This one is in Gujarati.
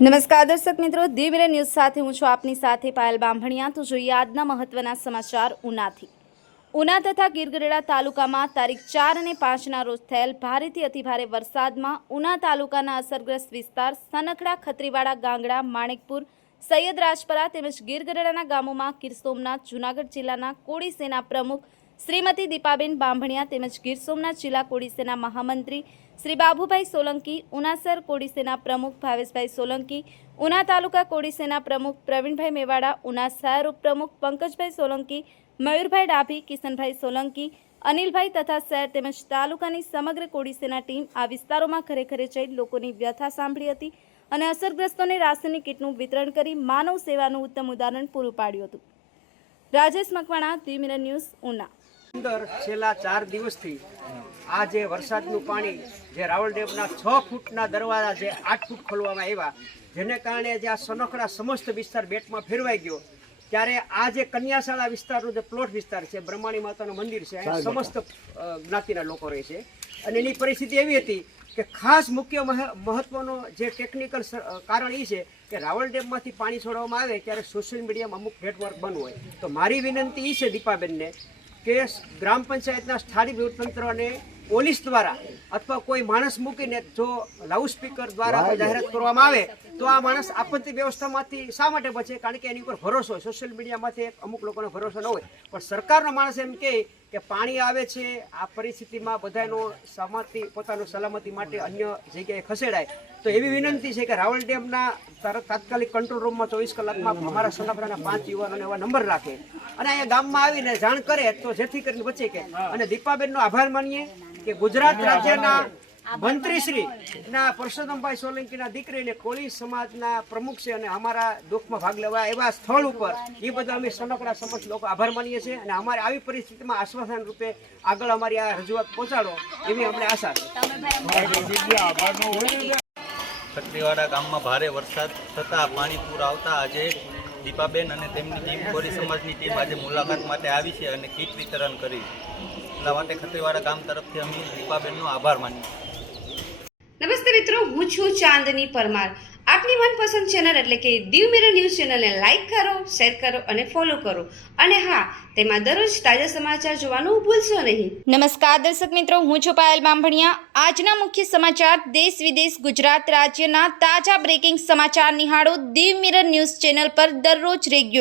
નમસ્કાર દર્શક મિત્રો, દીવ મિરર ન્યૂઝ સાથે હું છું આપની સાથે પાયલ બામભણિયા। તો જોઈએ આજના મહત્વના સમાચાર ઉનાથી। ઉના તથા ગીરગઢડા તાલુકામાં તારીખ 4 અને 5ના રોજ થયેલ ભારેથી અતિભારે વરસાદમાં ઉના તાલુકાના અસરગ્રસ્ત વિસ્તાર સનખડા, ખત્રીવાડા, ગાંગડા, માણેકપુર, સૈયદરાજપરા તેમજ ગીરગઢડાના ગામોમાં ગીર સોમનાથ, જૂનાગઢ જિલ્લાના કોળી સેના પ્રમુખ શ્રીમતી દીપાબેન બામભણિયા તેમજ ગીર સોમનાથ જિલ્લા કોળી સેના મહામંત્રી શ્રી બાબુભાઈ સોલંકી, ઉનાસર કોળી સેના પ્રમુખ ભાવેશભાઈ સોલંકી, ઉના તાલુકા કોળી સેના પ્રમુખ પ્રવીણભાઈ મેવાડા, ઉના શહેર ઉપપ્રમુખ પંકજભાઈ સોલંકી, મયુરભાઈ ડાભી, કિશનભાઈ સોલંકી, અનિલભાઈ તથા શહેર તેમજ તાલુકાની સમગ્ર કોળી સેના ટીમ આ વિસ્તારોમાં ઘરે ઘરે જઈ લોકોની વ્યથા સાંભળી હતી અને અસરગ્રસ્તોને રાશનની કીટનું વિતરણ કરી માનવ સેવાનું ઉત્તમ ઉદાહરણ પૂરું પાડ્યું હતું। Rajesh Makwana, Diu mirror news, Una. છેલ્લા 4 દિવસથી આ જે વરસાદનું પાણી જે રાવલ ડેમના 6 ફૂટના દરવાજા જે 8 ફૂટ ખોલવામાં આવ્યા, જેને કારણે જે આ સનખડા સમસ્ત વિસ્તાર બેટમાં ફેરવાઈ ગયો, ત્યારે આ જે કન્યાશાળા વિસ્તારનો જે પ્લોટ વિસ્તાર છે, બ્રહ્માણી માતાનું મંદિર છે, અહીં સમસ્ત જ્ઞાતિના લોકો રહે છે અને એની પરિસ્થિતિ એવી હતી કે ખાસ મુખ્ય મહત્વનો જે ટેકનિકલ કારણ એ છે કે રાવલ ડેમમાંથી પાણી છોડવામાં આવે ત્યારે સોશિયલ મીડિયામાં અમુક નેટવર્ક બંધ હોય। તો મારી વિનંતી એ છે દીપાબેનને કે ગ્રામ પંચાયતના સ્થાનિક તંત્ર અને પોલીસ દ્વારા અથવા કોઈ માણસ મૂકીને જો લાઉડસ્પીકર દ્વારા જાહેરાત કરવામાં આવે તો આ માણસ આપત્તિ વ્યવસ્થામાંથી શા માટે બચે? કારણ કે એની ઉપર ભરોસો હોય, સોશિયલ મીડિયામાંથી અમુક લોકોનો ભરોસો ન હોય, પણ સરકારનો માણસ એમ કહે કે પાણી આવે છે, આ પરિસ્થિતિમાં બધાનો પોતાનું સલામતી માટે અન્ય જગ્યાએ ખસેડાય। તો એવી વિનંતી છે કે રાવલ ડેમના તાત્કાલિક કંટ્રોલ રૂમમાં 24 કલાકમાં અમારા સનખડાના 5 યુવાનોને એવા નંબર રાખે અને અહીંયા ગામમાં આવીને જાણ કરે તો જેથી કરીને બચે કે। અને દીપાબેનનો આભાર માનીએ કે ગુજરાત રાજ્યના મંત્રીશ્રી ના પરસોત્તમભાઈ સોલંકીના દીકરીને કોળી સમાજના પ્રમુખ છે અને અમારા દુઃખમાં ભાગ લેવા એવા સ્થળ ઉપર એ બધા અમે સનખડા સમસ્ત લોકો આભાર માનીએ છીએ અને અમારે આવી પરિસ્થિતિમાં આશ્વાસન રૂપે આગળ અમારી આ રજૂઆત પહોંચાડો એવી અમને આશા છે। ખત્રીવાડા ગામમાં ભારે વરસાદ થતાં પાણી પૂર આવતા આજે દીપાબેન અને તેમની ટીમ કોળી સમાજની ટીમ આજે મુલાકાત માટે આવી છે અને કીટ વિતરણ કરી। એટલા માટે ખત્રીવાડા ગામ તરફથી અમે દીપાબેનનો આભાર માનીએ। નમસ્તે મિત્રો, હું છું ચાંદની પરમાર। આપની મનપસંદ ચેનલ એટલે કે દીવ મિરર ન્યૂઝ ચેનલને લાઈક કરો, શેર કરો અને ફોલો કરો અને હા, તેમાં દરરોજ તાજા સમાચાર જોવાનું ભૂલશો નહીં। નમસ્કાર દર્શક મિત્રો, હું છું પાયલ બામભણિયા। આજના મુખ્ય સમાચાર દેશ વિદેશ ગુજરાત રાજ્યના તાજા બ્રેકિંગ સમાચાર નિહાળો દીવ મિરર ન્યૂઝ ચેનલ પર દરરોજ રેગ્યુલર।